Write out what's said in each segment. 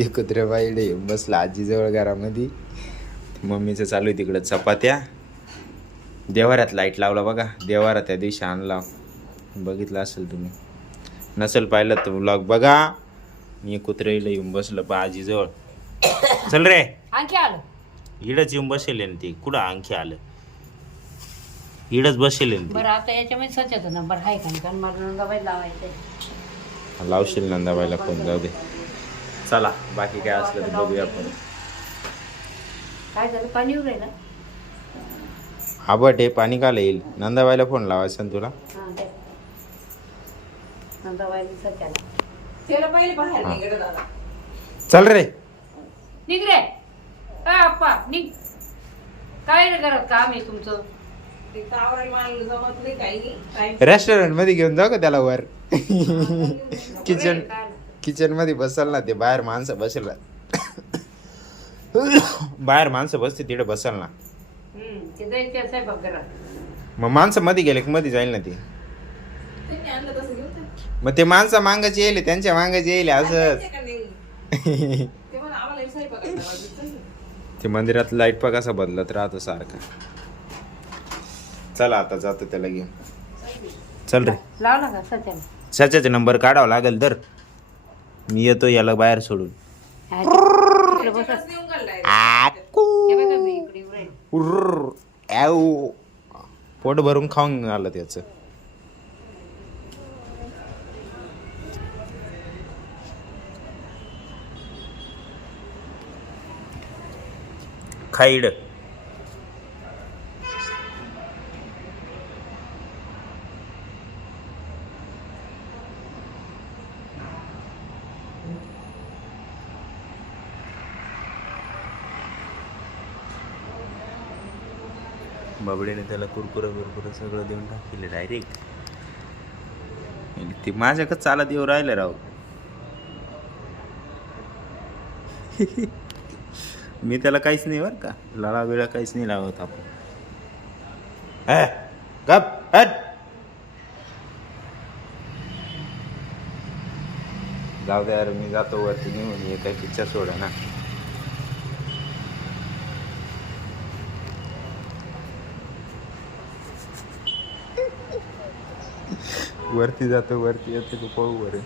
एकत्र बाईडे बसला आजीजवळ घरामध्ये. मम्मीचं चालू आहे तिकडं चपात्या. देवाऱ्यात लाईट लावला बघा. देवारा त्या दिवशी आणला, बघितलं असेल तुम्ही. नसेल पाहिलं तर व्लॉग बघा. मी कुत्र्याला येऊन बसलं पा आजीजवळ. चल रे आणखी आलं इडच येऊन बसेल ना ती. कुठं आणखी आलं, इडच बसेल ना बरं. आता याच्यामध्ये सच्याचा नंबर आहे का? कारण मला नंदाबाई लावायचं ती. लावशील नंदाबाईला फोन, जाऊ दे. चला बाकी काय असलं तर बघूया आपण. काय झालं? पाणी उभं ना. आबट आहे, पाणी का येईल. नंदाबाईला फोन लावायचा ना तुला. हां दे. नंदाबाई सच्याला त्याला पहिले बाहेर निघत दादा. चल रे निघ रे. अप्पा निघ. काय रे घरात काम आहे तुमचं? ते कावराला मानलं जमत नाही काही नाही. रेस्टॉरंट मध्ये घेऊन जाऊ का त्याला वर. किचन मध्ये बसल ना ते. बाहेर माणसं बसेल. बाहेर माणसं बसते तिकडे बसल ना. ते जायचं स्वयंपाक घरात. मग माणसं मध्ये गेले की मध्ये जाईल ना ते. त्यांनी आणलं तसं घेऊन जा. मग ते माणसं मागायचे येईल, त्यांच्या मागायचे येईल असं. ते का नाही? ते म्हणा आम्हाला स्वयंपाकाला लावायचं. ते मंदिरात लाईट पा कसा बदलत राहतो सारखा. चला आता जातो त्याला घेऊन. चल रे. लावला का सच्याला? सच्याचा नंबर काढावा लागेल तर. मी येतो याला बाहेर सोडून. इकडे बसा. नेऊन घाललाय. हे बघा मी इकडे येऊन राहिले. उर्र, ॲव. पोट भरून खाऊन आलं त्याचं. खाईड. बाबडीने त्याला कुरकुरं सगळं देऊन टाकले डायरेक्ट. ते माझ्याकडे चालत येऊ राहिलं राव. मी त्याला काहीच नाही बरं का. लळा बिळा काहीच नाही लावत आपण. गप हट. जाऊ द्या यार, मी जातो वरती निघून. ये काही पिक्चर सोडा ना. वरती जातो, वरती येतो तू पाहू बरं.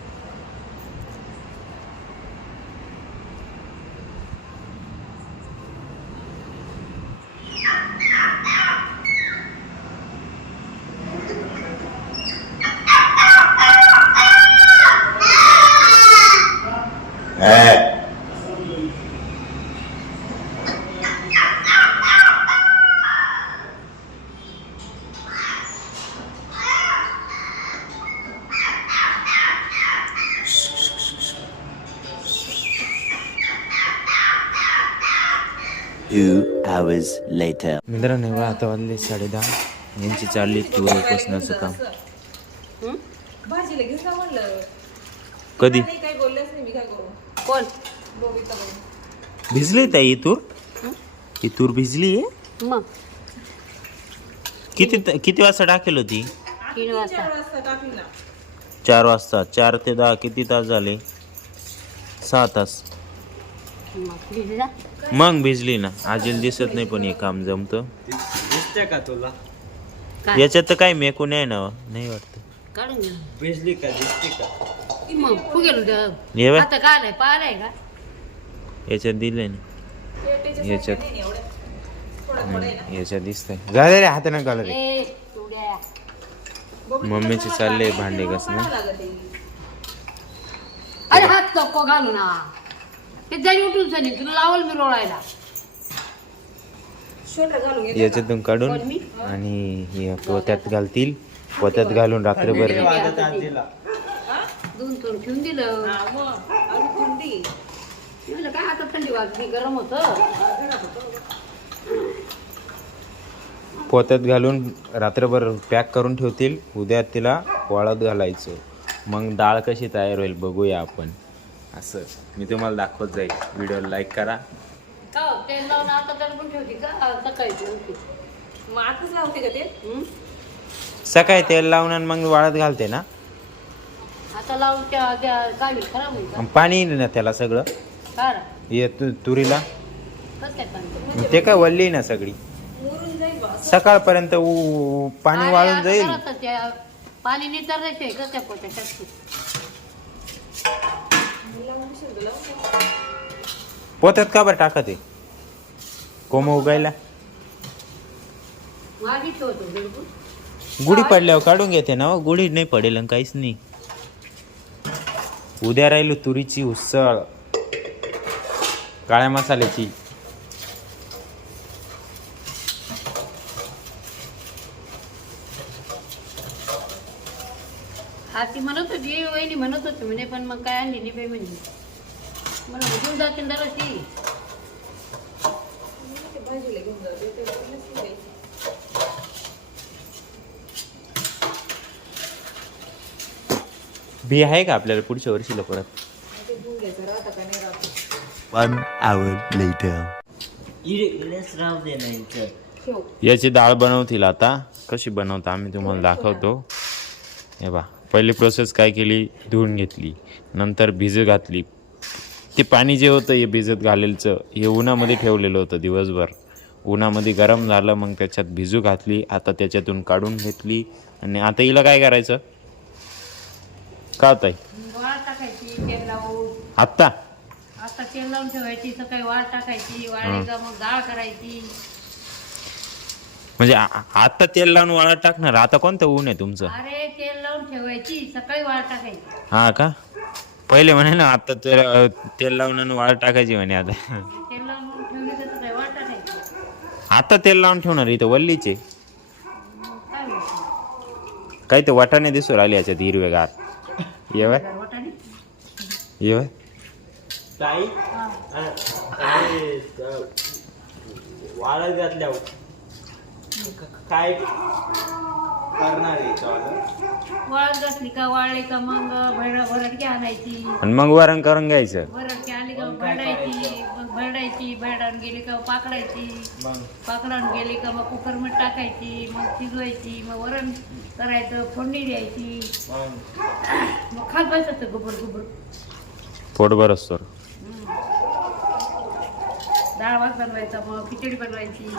मित्रांनो आता वाजले 10:30. यांची चालली तूर उपसण्याचं काम. भाजीला घेऊन जा म्हणलं. कधी नाही काही बोललेच नाही. मी काय करू? कोण? बघितलं बघ. भिजली ताई तूर. ही तूर भिजली आहे. मग किती वाजता टाकेल होती? 3 वाजता. 4 वाजता टाकली ना. 4 वाजता. 4 ते 10 किती तास झाले? 6 तास. मग भिजला. मग भिजली ना. आजीला दिसत नाही पण हे काम जमतं. दिसते का तुला? काय? याच्यात तर काही मेकून आहे ना, नाही वाटत. काढून घ्या. भिजली का? दिसते का? मग फुगेल ये बघ, आता काय पाहिलंय का? याच्यात दिलंय ना. ते त्याच्यासाठी याच्यात नाही एवढं. थोडं थोडं आहे ना. याच्यात दिसतंय. झाले रे, हात नका घालू रे. ए तुड्या. मम्मीचे चालले भांडे घासणं. काय लागत आहे? अरे हात नको घालू ना. ते जाई उठून सनी तुला लावल मी रोळायला. स्वेटर घालून घे. याच्यातून काढून कोण मी? आणि हे पोत्यात घालतील. पोत्यात घालून रात्रभर. वाजत आजीला. दोन थोडं ठेवून दिलं. हा, मग अजून थंडी. म्हणलं काय आता थंडी वाजली, गरम होतं. पोत्यात घालून रात्रभर पॅक करून ठेवतील. उद्या तिला वाळत घालायचं. मग डाळ कशी तयार होईल बघूया आपण. असं मी तुम्हाला दाखवत जाईल. व्हिडिओला लाईक करा. हो, तेल लावून आता तर पण ठेवते का? सकाळी ठेवते. मग आताच लावते का ते? हं? सकाळी तेल लावून आणि मग वाळत घालते ना. आता लावून त्या काय होईल, खराब होईल का? पाणी येईल ना त्याला सगळं. काय ये तुरीला कसं काय पाणी ते काय वल्ली आहे ना सगळी मुरून जाईल बा. सकाळपर्यंत पाणी अरे, वाळून आता जाईल करायचं त्या पाणी नितरायचे कसं काय पोट्या टाकते लावून शिजलं, लावून. पोत्यात का बरं टाकत आहे कोम उगायला माझी ठेवतो बिलकुल गुढी पडल्यावर काढून घेते ना हो. गुढी नाही पडेल आणि काहीच नाही. उद्या राहिलो तुरीची उसळ काळ्या मसाल्याची. हा ती म्हणत होती वहिनी म्हणत होती म्हणे पण मग काय आणली नाही बाई म्हणजे मला घेऊन जाते ना जराशी ते भाजीला घेऊन जाते, ते नसतं द्यायचं. बी आहे का आपल्याला पुढच्या वर्षीला परत. ते घेऊन घ्यायचं, राहतं का नाही राहतं. 1 hour later. इकडेच राहू दे नाही तर. ठेव. याची डाळ बनवतील आता. कशी बनवता आम्ही तुम्हाला दाखवतो. हे बा पहिली प्रोसेस काय केली, धुवून घेतली, नंतर भिजत घातली. ते पाणी जे होतं हे भिजत घालेलचं हे उन्हामध्ये ठेवलेलं होतं दिवसभर. उन्हामध्ये गरम झालं मग त्याच्यात भिजू घातली. आता त्याच्यातून काढून घेतली आणि आता हिला काय करायचं का ताई वाळ टाकायची तेल लावून आत्ता आता तेल लावून ठेवायची सकाळी वाळ टाकायची वाळली का मग डाळ करायची म्हणजे आता तेल लावून वाळत टाकणार. आता कोणतं ऊन आहे तुमचं. अरे तेल लावून ठेवायची सकाळी वाळ टाकायची हा का पहिले म्हणे ना आता तेल लावून आणि वाळत टाकायची म्हणे. आता तेल लावून ठेवली तर सकाळी वाळ टाकायची आता तेल लावून ठेवणार इथं वल्लीचे मग काय होतं? काही ते वाटाणे दिसू राहिले याच्यात हिरवेगार. येवाय वाटाणे येवाय ताई हा. अरे, वाळत घातल्या काय करणार आहे याच्यावालं? वाळत घातली का वाळली का मग भरडकी आणायची आणि मग वरण करून घ्यायचं. भरडकी आली का भरडायची मग भरडायची भरडावून गेली का पाकडायची मग पाकडावून गेली का मग कुकरमध्ये टाकायची मग शिजवायची मग वरण करायचं फोडणी द्यायची मग मग खात बसायचं गुबर गुबर पोटभर असतो. डाळ भात बनवायचा मग खिचडी बनवायची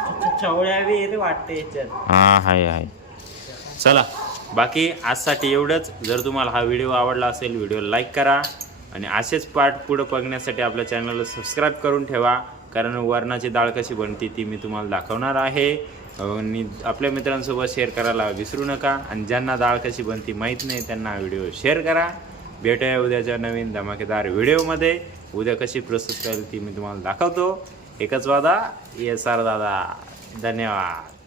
चवळ्या बी वाटते याच्यात. हां आहे. चला बाकी आजसाठी एवढंच. जर तुम्हाला हा व्हिडिओ आवडला असेल व्हिडिओ लाईक करा आणि असेच पार्ट पुढं बघण्यासाठी आपल्या चॅनलला सबस्क्राईब करून ठेवा. कारण वरणाची डाळ कशी बनते ती मी तुम्हाला दाखवणार आहे. आणि आपल्या मित्रांसोबत शेअर करायला विसरू नका. आणि ज्यांना डाळ कशी बनती माहीत नाही त्यांना हा व्हिडिओ शेअर करा. भेटूया उद्याच्या नवीन धमाकेदार व्हिडिओमध्ये. उद्या कशी प्रोसेस करेल ती मी तुम्हाला दाखवतो. एकच वादा ये सार दादा. धन्यवाद.